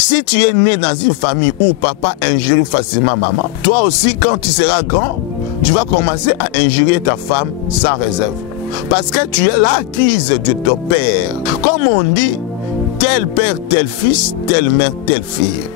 Si tu es né dans une famille où papa injure facilement maman, toi aussi quand tu seras grand, tu vas commencer à injurer ta femme sans réserve. Parce que tu es l'acquise de ton père. Comme on dit, tel père, tel fils, telle mère, telle fille.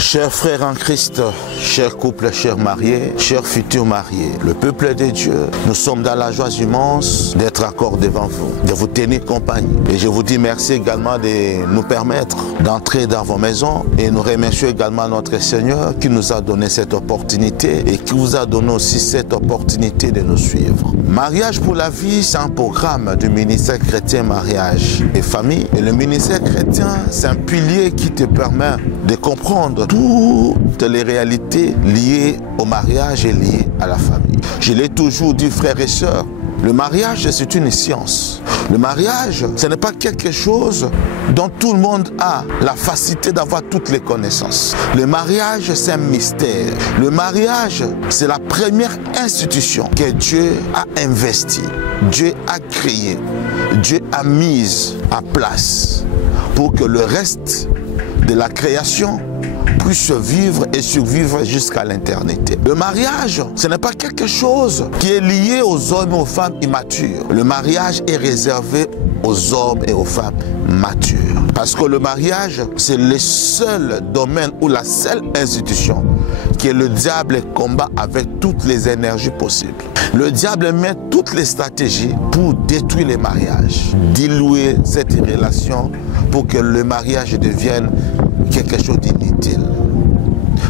Chers frères en Christ, chers couples, chers mariés, chers futurs mariés, le peuple de Dieu, nous sommes dans la joie immense d'être encore devant vous, de vous tenir compagnie. Et je vous dis merci également de nous permettre d'entrer dans vos maisons. Et nous remercions également notre Seigneur qui nous a donné cette opportunité et qui vous a donné aussi cette opportunité de nous suivre. Mariage pour la vie, c'est un programme du ministère chrétien mariage et famille. Et le ministère chrétien, c'est un pilier qui te permet de comprendre toutes les réalités liées au mariage et liées à la famille. Je l'ai toujours dit, frères et sœurs, le mariage, c'est une science. Le mariage, ce n'est pas quelque chose dont tout le monde a la facilité d'avoir toutes les connaissances. Le mariage, c'est un mystère. Le mariage, c'est la première institution que Dieu a investie, Dieu a créée, Dieu a mise en place pour que le reste de la création puisse vivre et survivre jusqu'à l'éternité. Le mariage, ce n'est pas quelque chose qui est lié aux hommes et aux femmes immatures. Le mariage est réservé aux hommes et aux femmes matures. Parce que le mariage, c'est le seul domaine ou la seule institution que le diable combat avec toutes les énergies possibles. Le diable met toutes les stratégies pour détruire les mariages, diluer cette relation pour que le mariage devienne quelque chose d'inutile.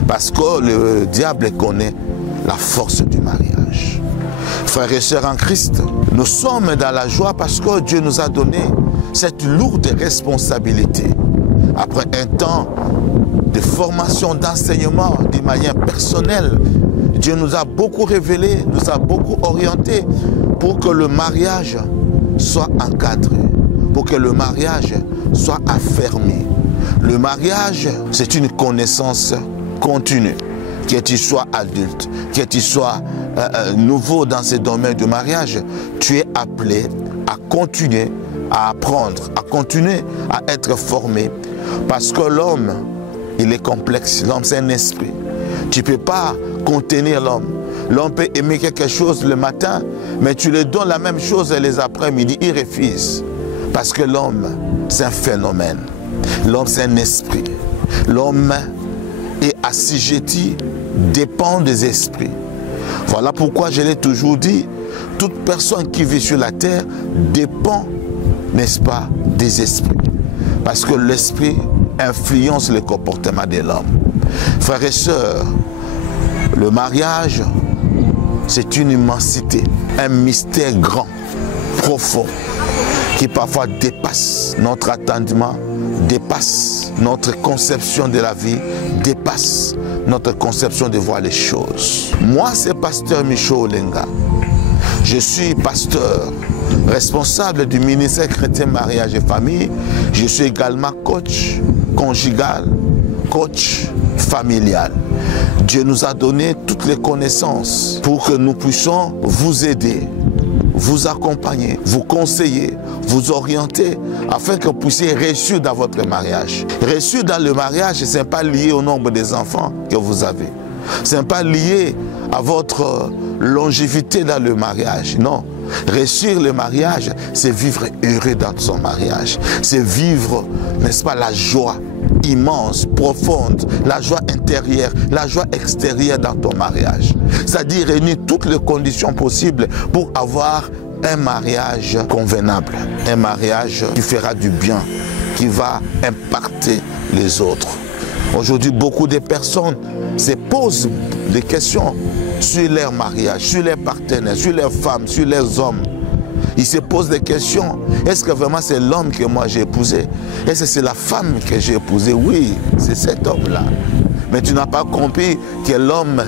Parce que le diable connaît la force du mariage. Frères et sœurs en Christ, nous sommes dans la joie parce que Dieu nous a donné cette lourde responsabilité. Après un temps de formation, d'enseignement, de manière personnelle, Dieu nous a beaucoup révélé, nous a beaucoup orienté pour que le mariage soit encadré, pour que le mariage soit affermi. Le mariage, c'est une connaissance continue. Que tu sois adulte, que tu sois nouveau dans ce domaine du mariage, tu es appelé à continuer à apprendre, à continuer à être formé. Parce que l'homme, il est complexe. L'homme, c'est un esprit. Tu ne peux pas contenir l'homme. L'homme peut aimer quelque chose le matin, mais tu lui donnes la même chose les après-midi, il refuse. Parce que l'homme, c'est un phénomène. L'homme, c'est un esprit. L'homme est assujetti, dépend des esprits. Voilà pourquoi je l'ai toujours dit, toute personne qui vit sur la terre dépend, n'est-ce pas, des esprits. Parce que l'esprit influence le comportement de l'homme. Frères et sœurs, le mariage, c'est une immensité, un mystère grand, profond, qui parfois dépasse notre attendement, dépasse notre conception de la vie, dépasse notre conception de voir les choses. Moi, c'est pasteur Michaud Olenga. Je suis pasteur, responsable du ministère chrétien mariage et famille. Je suis également coach conjugal, coach familial. Dieu nous a donné toutes les connaissances pour que nous puissions vous aider, vous accompagner, vous conseiller, vous orienter afin que vous puissiez réussir dans votre mariage. Réussir dans le mariage, ce n'est pas lié au nombre des enfants que vous avez. Ce n'est pas lié à votre longévité dans le mariage. Non. Réussir le mariage, c'est vivre heureux dans son mariage. C'est vivre, n'est-ce pas, la joie immense, profonde, la joie intérieure, la joie extérieure dans ton mariage. C'est-à-dire réunir toutes les conditions possibles pour avoir un mariage convenable. Un mariage qui fera du bien, qui va impacter les autres. Aujourd'hui, beaucoup de personnes se posent des questions sur leur mariage, sur leurs partenaires, sur leurs femmes, sur leurs hommes. Ils se posent des questions. Est-ce que vraiment c'est l'homme que moi j'ai épousé? Est-ce que c'est la femme que j'ai épousée? Oui, c'est cet homme-là. Mais tu n'as pas compris que l'homme,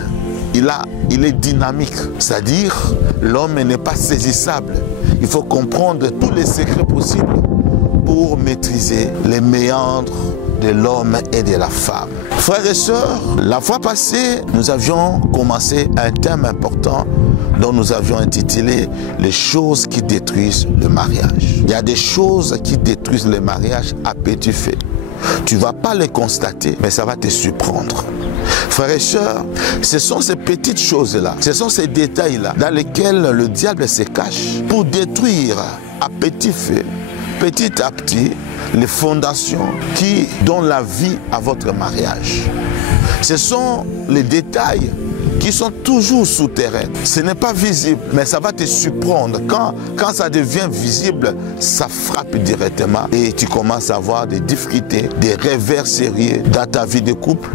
il a il est dynamique. C'est-à-dire, l'homme n'est pas saisissable. Il faut comprendre tous les secrets possibles pour maîtriser les méandres de l'homme et de la femme. Frères et sœurs, la fois passée, nous avions commencé un thème important dont nous avions intitulé « Les choses qui détruisent le mariage ». Il y a des choses qui détruisent le mariage à petit feu. Tu ne vas pas les constater, mais ça va te surprendre. Frères et sœurs, ce sont ces petites choses-là, ce sont ces détails-là dans lesquels le diable se cache pour détruire à petit feu, petit à petit, les fondations qui donnent la vie à votre mariage. Ce sont les détails qui sont toujours souterrains. Ce n'est pas visible, mais ça va te surprendre. Quand ça devient visible, ça frappe directement et tu commences à avoir des difficultés, des revers sérieux dans ta vie de couple,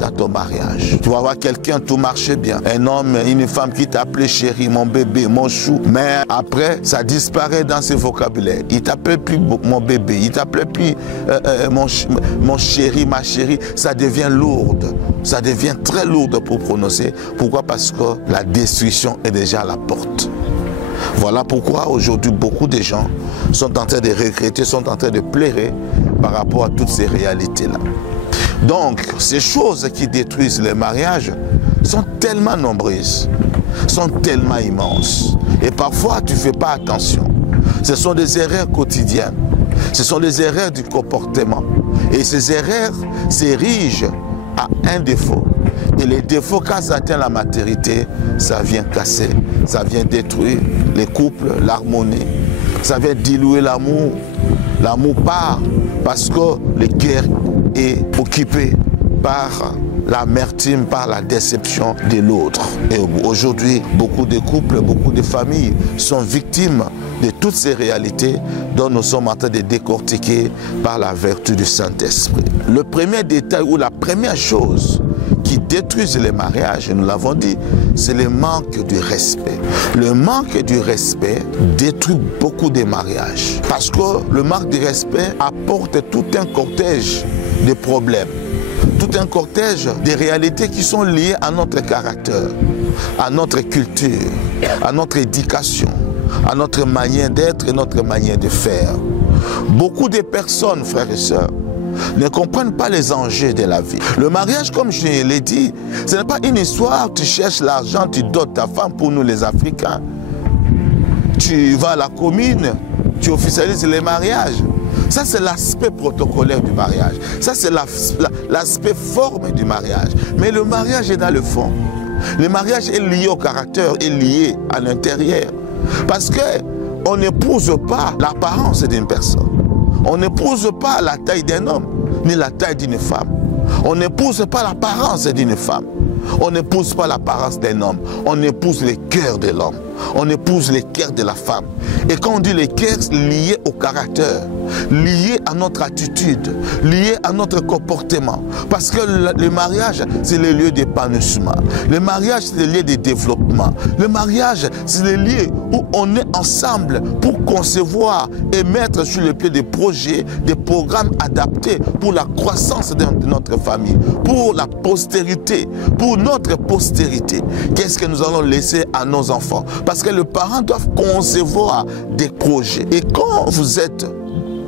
dans ton mariage. Tu vas voir quelqu'un, tout marchait bien. Un homme, une femme qui t'appelait chérie, mon bébé, mon chou. Mais après, ça disparaît dans ses vocabulaires. Il ne t'appelle plus mon bébé, il ne t'appelle plus mon chéri, ma chérie. Ça devient lourde. Ça devient très lourde pour prononcer. Pourquoi? Parce que la destruction est déjà à la porte. Voilà pourquoi aujourd'hui beaucoup de gens sont en train de regretter, sont en train de pleurer par rapport à toutes ces réalités-là. Donc, ces choses qui détruisent le mariage sont tellement nombreuses, sont tellement immenses. Et parfois, tu ne fais pas attention. Ce sont des erreurs quotidiennes. Ce sont des erreurs du comportement. Et ces erreurs s'érigent à un défaut. Et les défauts, quand ça atteint la maturité, ça vient casser, ça vient détruire les couples, l'harmonie. Ça vient diluer l'amour. L'amour part parce que le cœur est occupé par l'amertume, par la déception de l'autre. Et aujourd'hui, beaucoup de couples, beaucoup de familles sont victimes de toutes ces réalités dont nous sommes en train de décortiquer par la vertu du Saint-Esprit. Le premier détail ou la première chose qui détruisent les mariages, nous l'avons dit, c'est le manque du respect. Le manque du respect détruit beaucoup de mariages. Parce que le manque de respect apporte tout un cortège de problèmes. Tout un cortège de réalités qui sont liées à notre caractère, à notre culture, à notre éducation, à notre manière d'être et notre manière de faire. Beaucoup de personnes, frères et sœurs, ne comprennent pas les enjeux de la vie. Le mariage, comme je l'ai dit, ce n'est pas une histoire, tu cherches l'argent, tu dotes ta femme pour nous les Africains. Tu vas à la commune, tu officialises les mariages. Ça, c'est l'aspect protocolaire du mariage. Ça, c'est l'aspect forme du mariage. Mais le mariage est dans le fond. Le mariage est lié au caractère, est lié à l'intérieur. Parce qu'on n'épouse pas l'apparence d'une personne. On n'épouse pas la taille d'un homme, ni la taille d'une femme. On n'épouse pas l'apparence d'une femme. On n'épouse pas l'apparence d'un homme. On épouse les cœurs de l'homme. On épouse les cœurs de la femme. Et quand on dit les cœurs, liés au caractère, liés à notre attitude, liés à notre comportement. Parce que le mariage, c'est le lieu d'épanouissement. Le mariage, c'est le lieu de développement. Le mariage, c'est le lieu où on est ensemble pour concevoir et mettre sur le pied des projets, des programmes adaptés pour la croissance de notre famille, pour la postérité, pour notre postérité. Qu'est-ce que nous allons laisser à nos enfants? Parce que les parents doivent concevoir des projets. Et quand vous êtes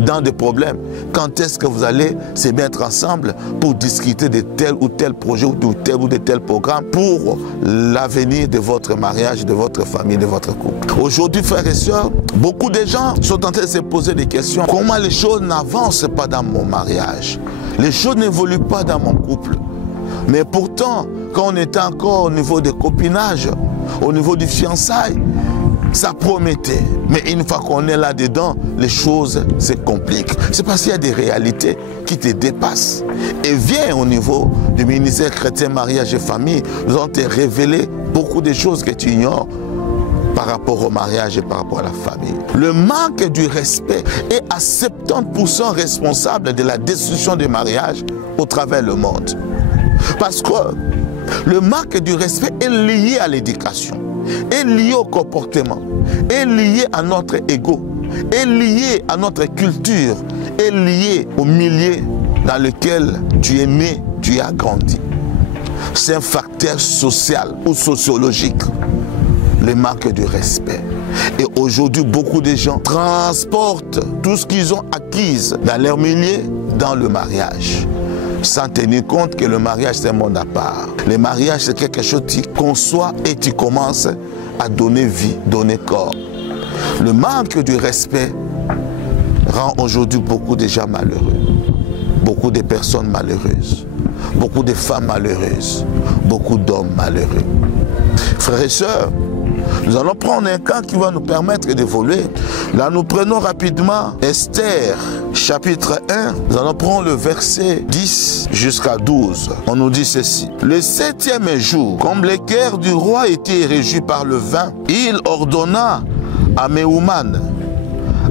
dans des problèmes, quand est-ce que vous allez se mettre ensemble pour discuter de tel ou tel projet ou de tel programme pour l'avenir de votre mariage, de votre famille, de votre couple? Aujourd'hui, frères et sœurs, beaucoup de gens sont en train de se poser des questions. Comment les choses n'avancent pas dans mon mariage? Les choses n'évoluent pas dans mon couple. Mais pourtant, quand on était encore au niveau des copinages, au niveau du fiançailles, ça promettait. Mais une fois qu'on est là-dedans, les choses se compliquent. C'est parce qu'il y a des réalités qui te dépassent. Et viens au niveau du ministère chrétien, mariage et famille, nous allons te révéler beaucoup de choses que tu ignores par rapport au mariage et par rapport à la famille. Le manque du respect est à 70% responsable de la destruction du mariage au travers du monde. Parce que le manque du respect est lié à l'éducation, est lié au comportement, est lié à notre ego, est lié à notre culture, est lié au milieu dans lequel tu es né, tu as grandi. C'est un facteur social ou sociologique, le manque de respect. Et aujourd'hui, beaucoup de gens transportent tout ce qu'ils ont acquis dans leur milieu dans le mariage, sans tenir compte que le mariage, c'est un monde à part. Le mariage, c'est quelque chose que tu conçois et tu commences à donner vie, donner corps. Le manque de respect rend aujourd'hui beaucoup de gens malheureux, beaucoup de personnes malheureuses, beaucoup de femmes malheureuses, beaucoup d'hommes malheureux. Frères et sœurs, nous allons prendre un cas qui va nous permettre d'évoluer. Là, nous prenons rapidement Esther, chapitre 1. Nous allons prendre le verset 10 jusqu'à 12. On nous dit ceci. Le 7e jour, comme les cœurs du roi étaient régis par le vin, il ordonna à Méouman,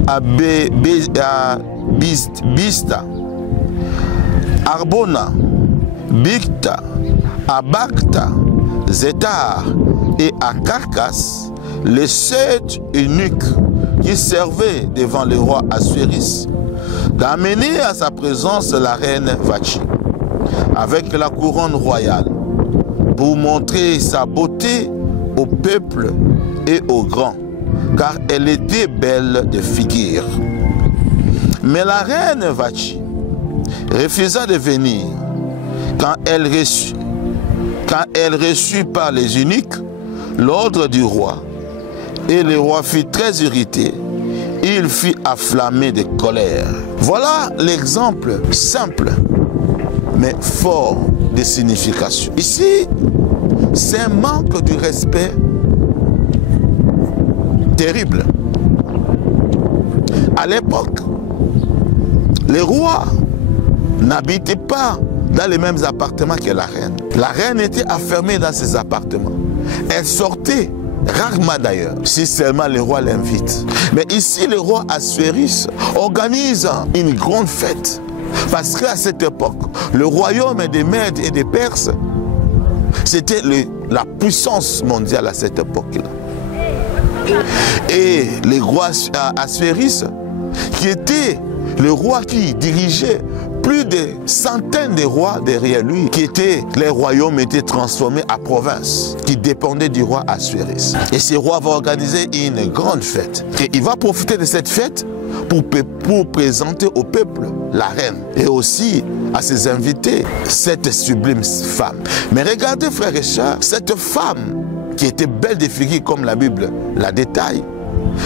à Bista, Arbona, Bicta, à Bacta, Zétar et à Carcas, les 7 eunuques qui servaient devant le roi Assuérus, d'amener à sa présence la reine Vachi, avec la couronne royale, pour montrer sa beauté au peuple et aux grands, car elle était belle de figure. Mais la reine Vachi refusa de venir. Quand elle reçut par les eunuques l'ordre du roi, et le roi fut très irrité, il fut afflammé de colère. Voilà l'exemple simple, mais fort de signification. Ici, c'est un manque de respect terrible. À l'époque, les rois n'habitaient pas dans les mêmes appartements que la reine. La reine était enfermée dans ses appartements. Elle sortait rarement d'ailleurs, si seulement le roi l'invite. Mais ici, le roi Assuérus organise une grande fête. Parce qu'à cette époque, le royaume des Mèdes et des Perses, c'était la puissance mondiale à cette époque-là. Et le roi Assuérus, qui était le roi qui dirigeait plus de centaines de rois derrière lui, les royaumes étaient transformés en provinces qui dépendaient du roi Assuérus. Et ce roi va organiser une grande fête. Et il va profiter de cette fête pour présenter au peuple la reine et aussi à ses invités cette sublime femme. Mais regardez, frères et sœurs, cette femme qui était belle de figure comme la Bible la détaille,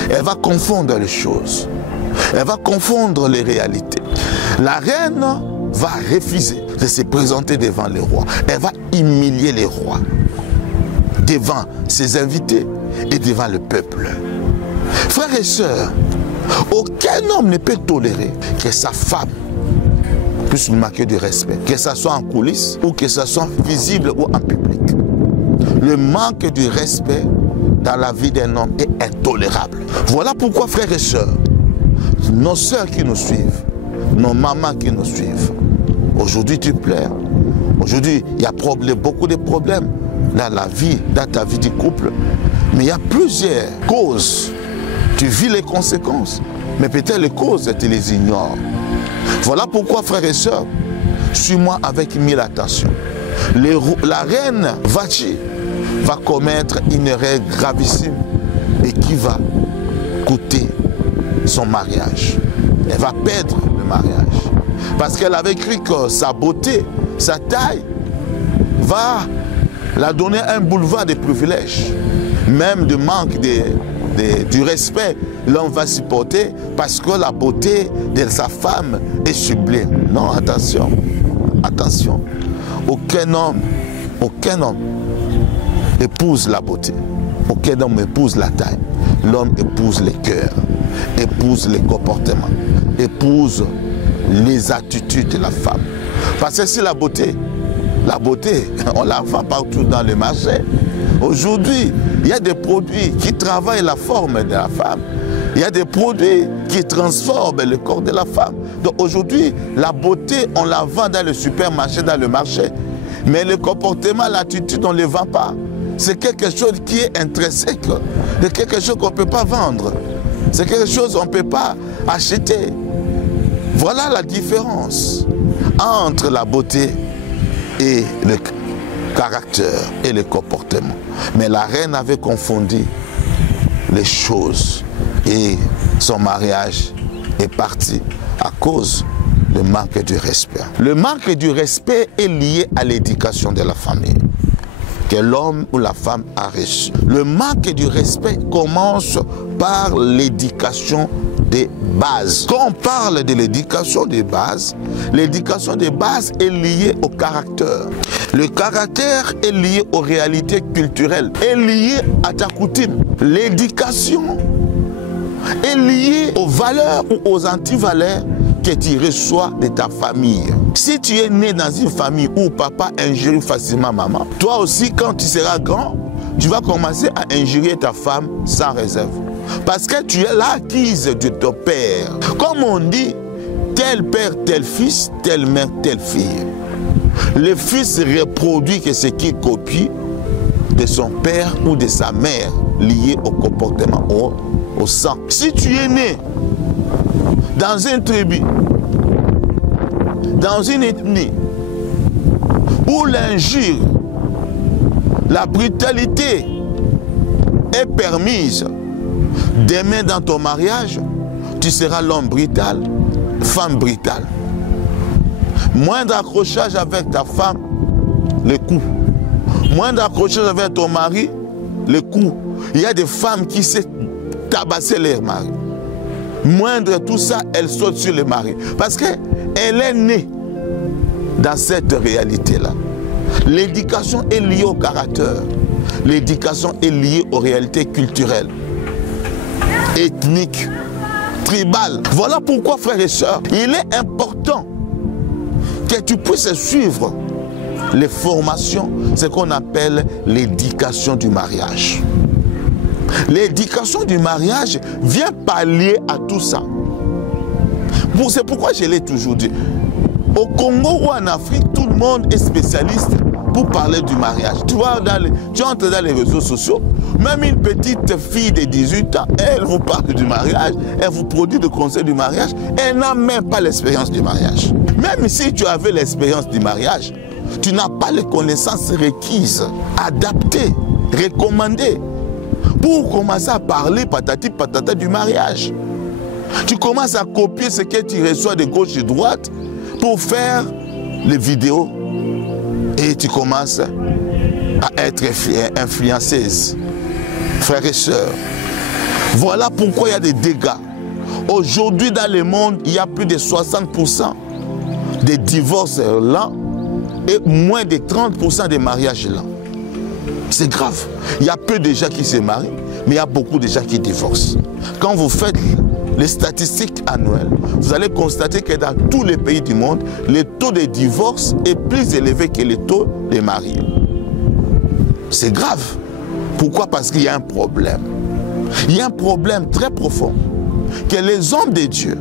elle va confondre les choses. Elle va confondre les réalités. La reine va refuser de se présenter devant les rois. Elle va humilier les rois devant ses invités et devant le peuple. Frères et sœurs, aucun homme ne peut tolérer que sa femme puisse lui manquer de respect, que ce soit en coulisses ou que ce soit visible ou en public. Le manque de respect dans la vie d'un homme est intolérable. Voilà pourquoi, frères et sœurs, nos sœurs qui nous suivent, nos mamans qui nous suivent, aujourd'hui tu pleures. Aujourd'hui, il y a beaucoup de problèmes dans la vie, dans ta vie du couple. Mais il y a plusieurs causes. Tu vis les conséquences, mais peut-être les causes, tu les ignores. Voilà pourquoi, frères et sœurs, suis-moi avec mille attention. La reine Vachi va commettre une erreur gravissime et qui va coûter son mariage. Elle va perdre le mariage. Parce qu'elle avait cru que sa beauté, sa taille, va la donner un boulevard de privilèges. Même de manque du respect, l'homme va supporter parce que la beauté de sa femme est sublime. Non, attention, attention. Aucun homme épouse la beauté. Aucun homme épouse la taille. L'homme épouse les cœurs, épouse les comportements, épouse les attitudes de la femme. Parce que si la beauté, on la vend partout dans le marché. Aujourd'hui, il y a des produits qui travaillent la forme de la femme. Il y a des produits qui transforment le corps de la femme. Donc aujourd'hui, la beauté, on la vend dans le supermarché, dans le marché. Mais le comportement, l'attitude, on ne le vend pas. C'est quelque chose qui est intrinsèque. C'est quelque chose qu'on ne peut pas vendre. C'est quelque chose qu'on ne peut pas acheter. Voilà la différence entre la beauté et caractère et le comportement. Mais la reine avait confondu les choses et son mariage est parti à cause du manque du respect. Le manque du respect est lié à l'éducation de la famille que l'homme ou la femme a reçu. Le manque du respect commence par l'éducation des bases. Quand on parle de l'éducation des bases est liée au caractère. Le caractère est lié aux réalités culturelles, est lié à ta coutume. L'éducation est liée aux valeurs ou aux antivaleurs que tu reçois de ta famille. Si tu es né dans une famille où papa injure facilement maman, toi aussi quand tu seras grand, tu vas commencer à injurier ta femme sans réserve. Parce que tu es l'acquise de ton père. Comme on dit, tel père, tel fils, telle mère, telle fille. Le fils reproduit que ce qu'il copie de son père ou de sa mère lié au comportement, au sang. Si tu es né dans une tribu, dans une ethnie où l'injure, la brutalité est permise, demain dans ton mariage, tu seras l'homme brutal, femme brutale. Moindre accrochage avec ta femme, le coup. Moindre accrochage avec ton mari, le coup. Il y a des femmes qui se tabassent leur mari. Moindre tout ça, elle saute sur le mari. Parce qu'elle est née dans cette réalité-là. L'éducation est liée au caractère. L'éducation est liée aux réalités culturelles, ethniques, tribales. Voilà pourquoi, frères et sœurs, il est important que tu puisses suivre les formations, ce qu'on appelle l'éducation du mariage. L'éducation du mariage vient pallier à tout ça. C'est pourquoi je l'ai toujours dit. Au Congo ou en Afrique, tout le monde est spécialiste pour parler du mariage. Tu vois, tu entres dans les réseaux sociaux, même une petite fille de 18 ans, elle vous parle du mariage, elle vous produit des conseils du mariage, elle n'a même pas l'expérience du mariage. Même si tu avais l'expérience du mariage, tu n'as pas les connaissances requises, adaptées, recommandées, pour commencer à parler patati patata du mariage. Tu commences à copier ce que tu reçois de gauche et de droite pour faire les vidéos et tu commences à être influenceuse. Frères et sœurs, voilà pourquoi il y a des dégâts. Aujourd'hui dans le monde, il y a plus de 60% des divorces lents et moins de 30% des mariages lents. C'est grave. Il y a peu de gens qui se marient, mais il y a beaucoup de gens qui divorcent. Quand vous faites les statistiques annuelles, vous allez constater que dans tous les pays du monde, le taux de divorce est plus élevé que le taux de mariés. C'est grave. Pourquoi? Parce qu'il y a un problème. Il y a un problème très profond que les hommes de Dieu,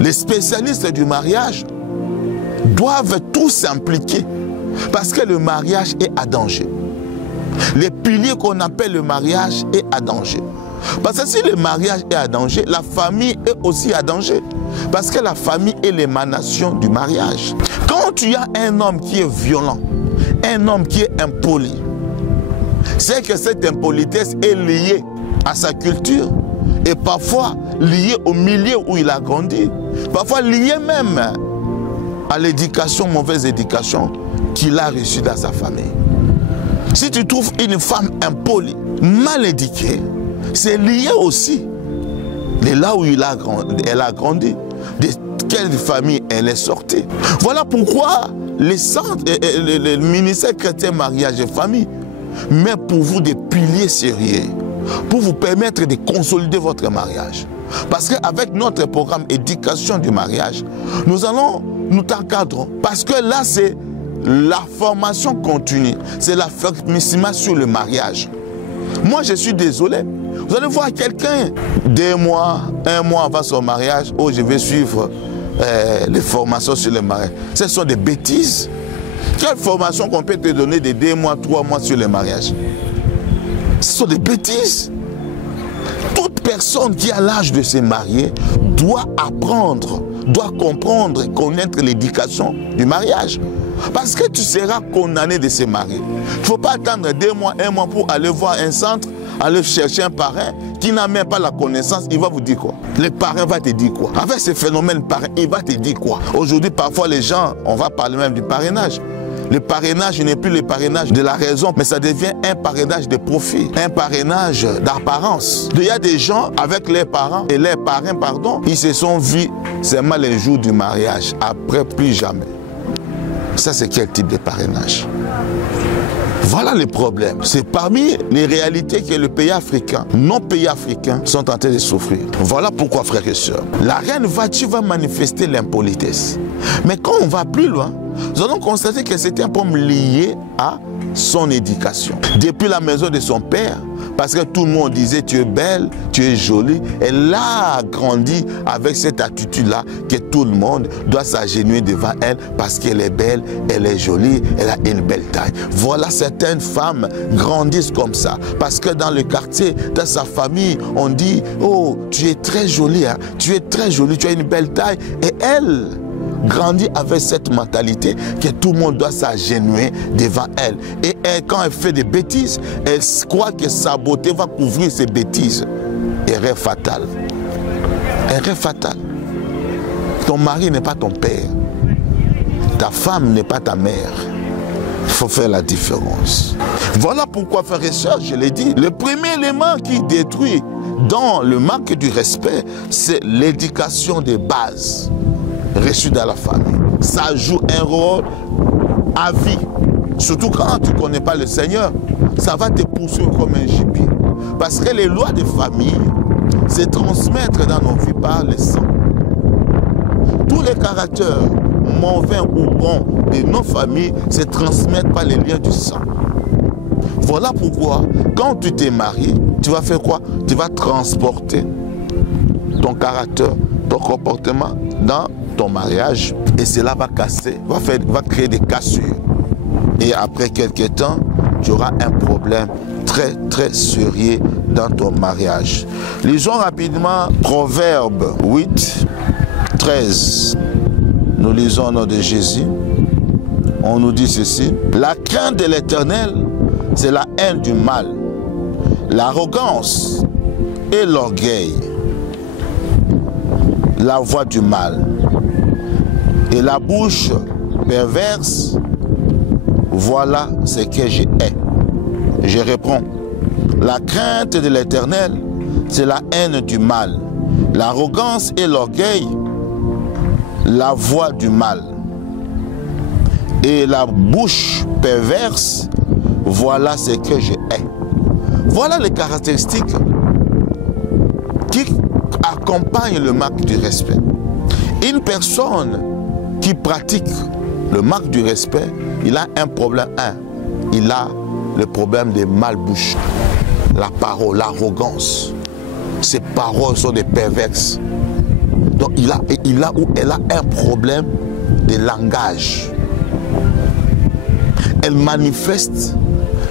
les spécialistes du mariage, doivent tous s'impliquer parce que le mariage est à danger. Les piliers qu'on appelle le mariage est à danger. Parce que si le mariage est à danger, la famille est aussi à danger. Parce que la famille est l'émanation du mariage. Quand tu as un homme qui est violent, un homme qui est impoli, c'est que cette impolitesse est liée à sa culture et parfois liée au milieu où il a grandi. Parfois liée même à l'éducation, mauvaise éducation qu'il a reçue dans sa famille. Si tu trouves une femme impolie, mal éduquée, c'est lié aussi de là où elle a grandi, de quelle famille elle est sortie. Voilà pourquoi le ministère chrétien mariage et famille met pour vous des piliers sérieux pour vous permettre de consolider votre mariage. Parce qu'avec notre programme éducation du mariage, nous allons nous encadrer. Parce que là, c'est la formation continue, c'est l'affermissement sur le mariage. Moi, je suis désolé. Vous allez voir quelqu'un, 2 mois, 1 mois avant son mariage, oh, je vais suivre les formations sur le mariage. Ce sont des bêtises. Quelle formation qu'on peut te donner de 2 mois, 3 mois sur le mariage? Ce sont des bêtises. Toute personne qui a l'âge de se marier doit apprendre, doit comprendre et connaître l'éducation du mariage. Parce que tu seras condamné de se marier. Il ne faut pas attendre 2 mois, 1 mois pour aller voir un centre, aller chercher un parrain qui n'a même pas la connaissance. Il va vous dire quoi? Le parrain va te dire quoi? Avec ce phénomène parrain, il va te dire quoi? Aujourd'hui, parfois les gens, on va parler même du parrainage. Le parrainage n'est plus le parrainage de la raison, mais ça devient un parrainage de profit, un parrainage d'apparence. Il y a des gens avec leurs parents et leurs parrains, pardon, ils se sont vus seulement les jours du mariage, après plus jamais. Ça, c'est quel type de parrainage? Voilà le problème. C'est parmi les réalités que le pays africain, nos pays africains sont en train de souffrir. Voilà pourquoi, frères et sœurs, la reine Vati va manifester l'impolitesse. Mais quand on va plus loin, nous allons constater que c'était un problème lié à son éducation. Depuis la maison de son père, parce que tout le monde disait tu es belle, tu es jolie, elle a grandi avec cette attitude-là que tout le monde doit s'agenouiller devant elle parce qu'elle est belle, elle est jolie, elle a une belle taille. Voilà, certaines femmes grandissent comme ça parce que dans le quartier, dans sa famille, on dit oh, tu es très jolie, hein? Tu es très jolie, tu as une belle taille. Et elle grandit avec cette mentalité que tout le monde doit s'agenouiller devant elle. Et elle, quand elle fait des bêtises, elle croit que sa beauté va couvrir ses bêtises. Erreur fatale. Erreur fatale. Ton mari n'est pas ton père. Ta femme n'est pas ta mère. Il faut faire la différence. Voilà pourquoi, frères et sœurs, je l'ai dit, le premier élément qui détruit dans le manque du respect, c'est l'éducation de base reçu dans la famille. Ça joue un rôle à vie. Surtout quand tu ne connais pas le Seigneur, ça va te poursuivre comme un gibier. Parce que les lois de famille se transmettent dans nos vies par le sang. Tous les caractères mauvais ou bons de nos familles se transmettent par les liens du sang. Voilà pourquoi, quand tu t'es marié, tu vas faire quoi? Tu vas transporter ton caractère, ton comportement dans ton mariage, et cela va casser, va créer des cassures. Et après quelques temps, tu auras un problème très très sérieux dans ton mariage. Lisons rapidement Proverbe 8, 13. Nous lisons au nom de Jésus. On nous dit ceci: la crainte de l'Éternel, c'est la haine du mal, l'arrogance et l'orgueil, la voix du mal. Et la bouche perverse, voilà ce que je hais. Je réponds, la crainte de l'Éternel, c'est la haine du mal, l'arrogance et l'orgueil, la voix du mal. Et la bouche perverse, voilà ce que je hais. Voilà les caractéristiques qui accompagnent le manque du respect. Une personne qui pratique le manque du respect, il a un problème. Il a le problème des malbouches, la parole, l'arrogance. Ses paroles sont des perverses. Donc elle a un problème de langage. Elle manifeste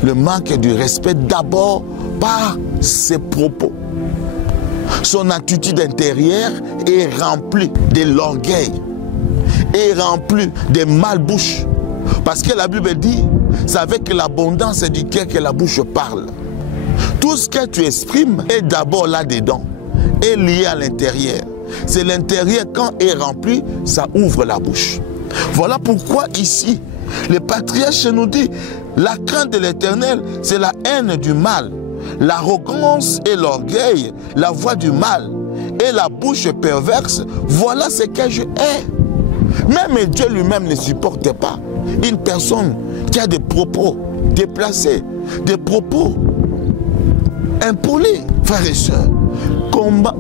le manque du respect d'abord par ses propos. Son attitude intérieure est remplie de l'orgueil, est remplie de malbouches. Parce que la Bible dit, c'est avec l'abondance du cœur que la bouche parle. Tout ce que tu exprimes est d'abord là-dedans, est lié à l'intérieur. C'est l'intérieur, quand est rempli, ça ouvre la bouche. Voilà pourquoi ici, le patriarche nous dit, la crainte de l'Éternel, c'est la haine du mal, l'arrogance et l'orgueil, la voix du mal et la bouche perverse, voilà ce que je hais. Même Dieu lui-même ne supporte pas une personne qui a des propos déplacés, des propos impolis. Frères et sœurs, comment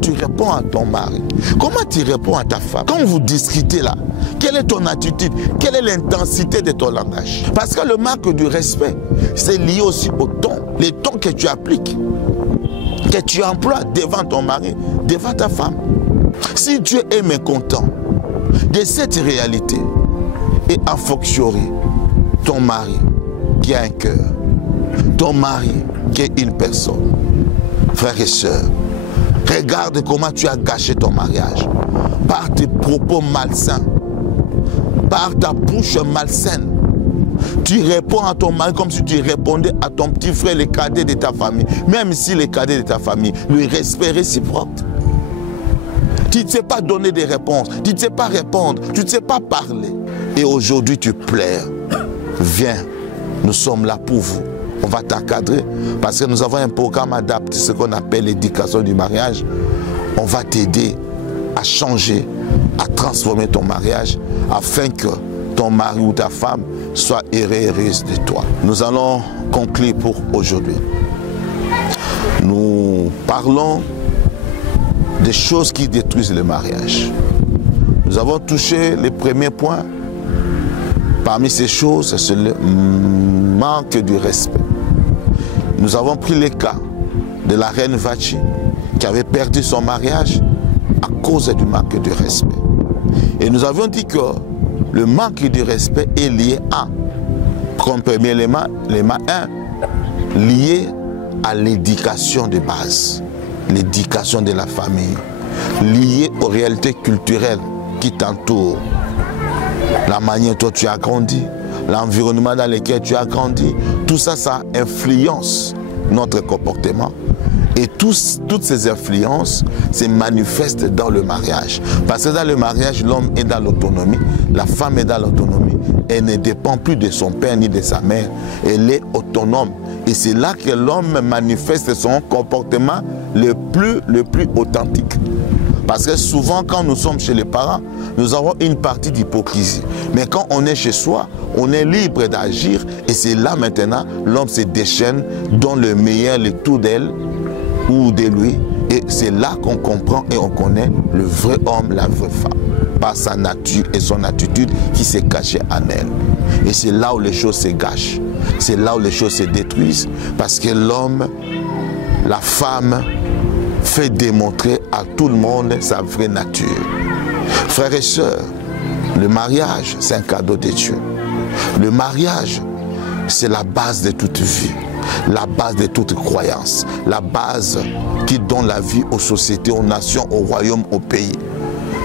tu réponds à ton mari? Comment tu réponds à ta femme? Quand vous discutez là, quelle est ton attitude? Quelle est l'intensité de ton langage? Parce que le manque du respect, c'est lié aussi au ton. Les tons que tu appliques, que tu emploies devant ton mari, devant ta femme. Si Dieu est mécontent de cette réalité, et a fortiori ton mari qui a un cœur, ton mari qui est une personne, frères et sœurs, regarde comment tu as gâché ton mariage par tes propos malsains, par ta bouche malsaine. Tu réponds à ton mari comme si tu répondais à ton petit frère, les cadets de ta famille. Même si les cadets de ta famille, le respect réciproque. Tu ne sais pas donner des réponses, tu ne sais pas répondre, tu ne sais pas parler. Et aujourd'hui tu pleures. Viens, nous sommes là pour vous. On va t'encadrer parce que nous avons un programme adapté, ce qu'on appelle l'éducation du mariage. On va t'aider à changer, à transformer ton mariage afin que ton mari ou ta femme soit heureuse de toi. Nous allons conclure pour aujourd'hui. Nous parlons des choses qui détruisent le mariage. Nous avons touché les premiers points. Parmi ces choses, c'est le manque du respect. Nous avons pris le cas de la reine Vachi qui avait perdu son mariage à cause du manque de respect. Et nous avions dit que le manque de respect est lié à, comme premier élément 1, lié à l'éducation de base, l'éducation de la famille, lié aux réalités culturelles qui t'entourent, la manière dont tu as grandi, l'environnement dans lequel tu as grandi, tout ça, ça influence notre comportement. Et toutes ces influences se manifestent dans le mariage. Parce que dans le mariage, l'homme est dans l'autonomie, la femme est dans l'autonomie. Elle ne dépend plus de son père ni de sa mère. Elle est autonome. Et c'est là que l'homme manifeste son comportement le plus authentique. Parce que souvent, quand nous sommes chez les parents, nous avons une partie d'hypocrisie. Mais quand on est chez soi, on est libre d'agir. Et c'est là maintenant, l'homme se déchaîne, donne le meilleur, le tout d'elle ou de lui. Et c'est là qu'on comprend et on connaît le vrai homme, la vraie femme. Par sa nature et son attitude qui s'est cachée en elle. Et c'est là où les choses se gâchent. C'est là où les choses se détruisent. Parce que l'homme, la femme, fait démontrer à tout le monde sa vraie nature. Frères et sœurs, le mariage, c'est un cadeau de Dieu. Le mariage, c'est la base de toute vie, la base de toute croyance, la base qui donne la vie aux sociétés, aux nations, aux royaumes, aux pays.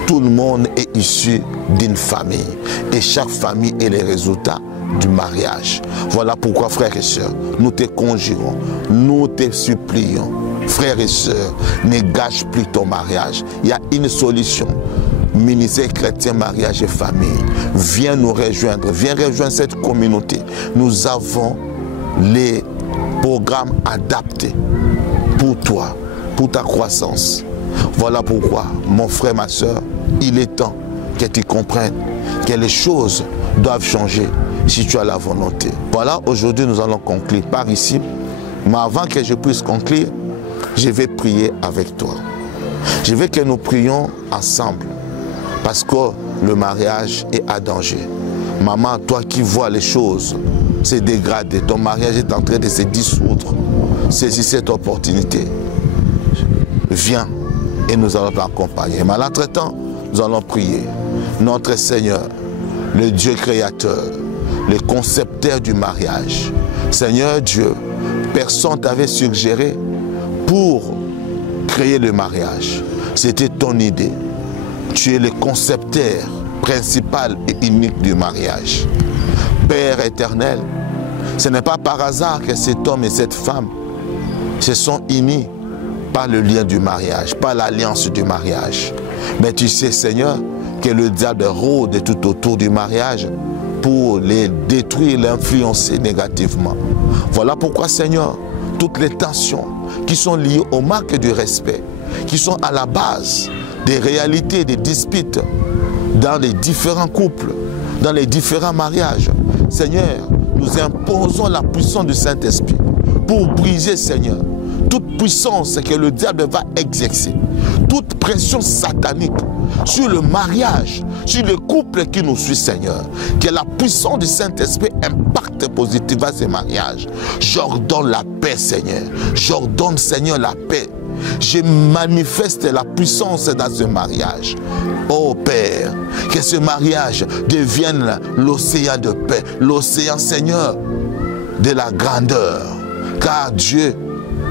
Tout le monde est issu d'une famille et chaque famille est le résultat du mariage. Voilà pourquoi, frères et sœurs, nous te conjurons, nous te supplions. Frères et sœurs, ne gâche plus ton mariage. Il y a une solution. Ministère chrétien, mariage et famille. Viens nous rejoindre. Viens rejoindre cette communauté. Nous avons les programmes adaptés pour toi, pour ta croissance. Voilà pourquoi, mon frère, ma soeur, il est temps que tu comprennes que les choses doivent changer si tu as la volonté. Voilà, aujourd'hui, nous allons conclure par ici. Mais avant que je puisse conclure, je vais prier avec toi. Je veux que nous prions ensemble parce que le mariage est à danger. Maman, toi qui vois les choses se dégrader, ton mariage est en train de se dissoudre. Saisis cette opportunité. Viens et nous allons t'accompagner. Mais entre-temps, nous allons prier. Notre Seigneur, le Dieu créateur, le concepteur du mariage. Seigneur Dieu, personne t'avait suggéré pour créer le mariage. C'était ton idée. Tu es le concepteur principal et unique du mariage. Père éternel, ce n'est pas par hasard que cet homme et cette femme se sont unis par le lien du mariage, par l'alliance du mariage. Mais tu sais, Seigneur, que le diable rôde tout autour du mariage pour les détruire, l'influencer négativement. Voilà pourquoi, Seigneur, toutes les tensions qui sont liées au manque de respect, qui sont à la base des réalités, des disputes dans les différents couples, dans les différents mariages. Seigneur, nous imposons la puissance du Saint-Esprit pour briser, Seigneur, toute puissance que le diable va exercer, toute pression satanique sur le mariage, sur le couple qui nous suit, Seigneur. Que la puissance du Saint-Esprit impacte positivement ces mariages. J'ordonne la paix, Seigneur. J'ordonne, Seigneur, la paix. Je manifeste la puissance dans ce mariage. Oh Père, que ce mariage devienne l'océan de paix, l'océan, Seigneur, de la grandeur. Car Dieu,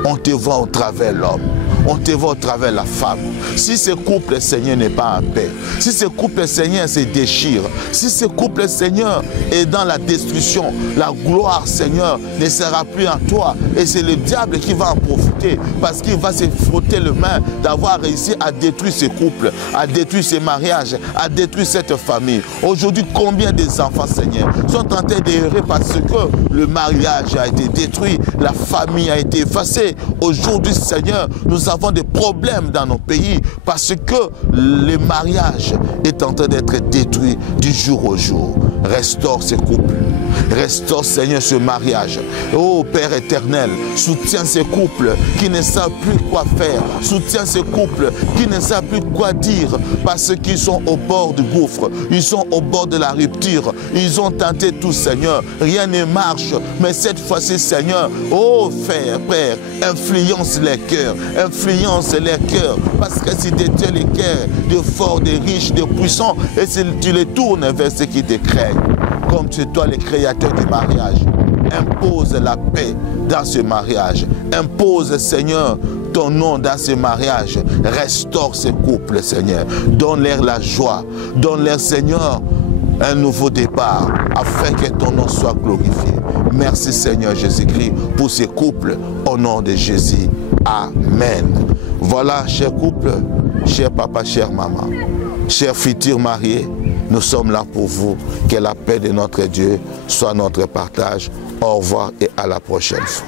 on te voit au travers l'homme. on te voit au travers de la femme. Si ce couple, Seigneur, n'est pas en paix, si ce couple, Seigneur, se déchire, si ce couple, Seigneur, est dans la destruction, la gloire, Seigneur, ne sera plus en toi. Et c'est le diable qui va en profiter parce qu'il va se frotter les mains d'avoir réussi à détruire ce couple, à détruire ce mariage, à détruire cette famille. Aujourd'hui, combien des enfants, Seigneur, sont en train d'errer parce que le mariage a été détruit, la famille a été effacée. Aujourd'hui, Seigneur, nous avons des problèmes dans nos pays parce que le mariage est en train d'être détruit du jour au jour. Restaure ces couples. Restaure, Seigneur, ce mariage. Oh Père éternel, soutiens ces couples qui ne savent plus quoi faire. Soutiens ces couples qui ne savent plus quoi dire parce qu'ils sont au bord du gouffre. Ils sont au bord de la rupture. Ils ont tenté tout, Seigneur. Rien ne marche. Mais cette fois-ci, Seigneur, oh Père, influence les cœurs. Influence les cœurs. Parce que si tu détruis les cœurs de forts, de riches, de puissants, et si tu les tournes vers ceux qui te craignent, comme tu es toi le créateur du mariage, impose la paix dans ce mariage. Impose, Seigneur, ton nom dans ce mariage. Restaure ces couples, Seigneur. Donne-leur la joie. Donne-leur, Seigneur, un nouveau départ afin que ton nom soit glorifié. Merci, Seigneur Jésus-Christ, pour ces couples. Au nom de Jésus. Amen. Voilà, chers couples, chers papa, chère maman, chers futurs mariés, nous sommes là pour vous. Que la paix de notre Dieu soit notre partage. Au revoir et à la prochaine fois.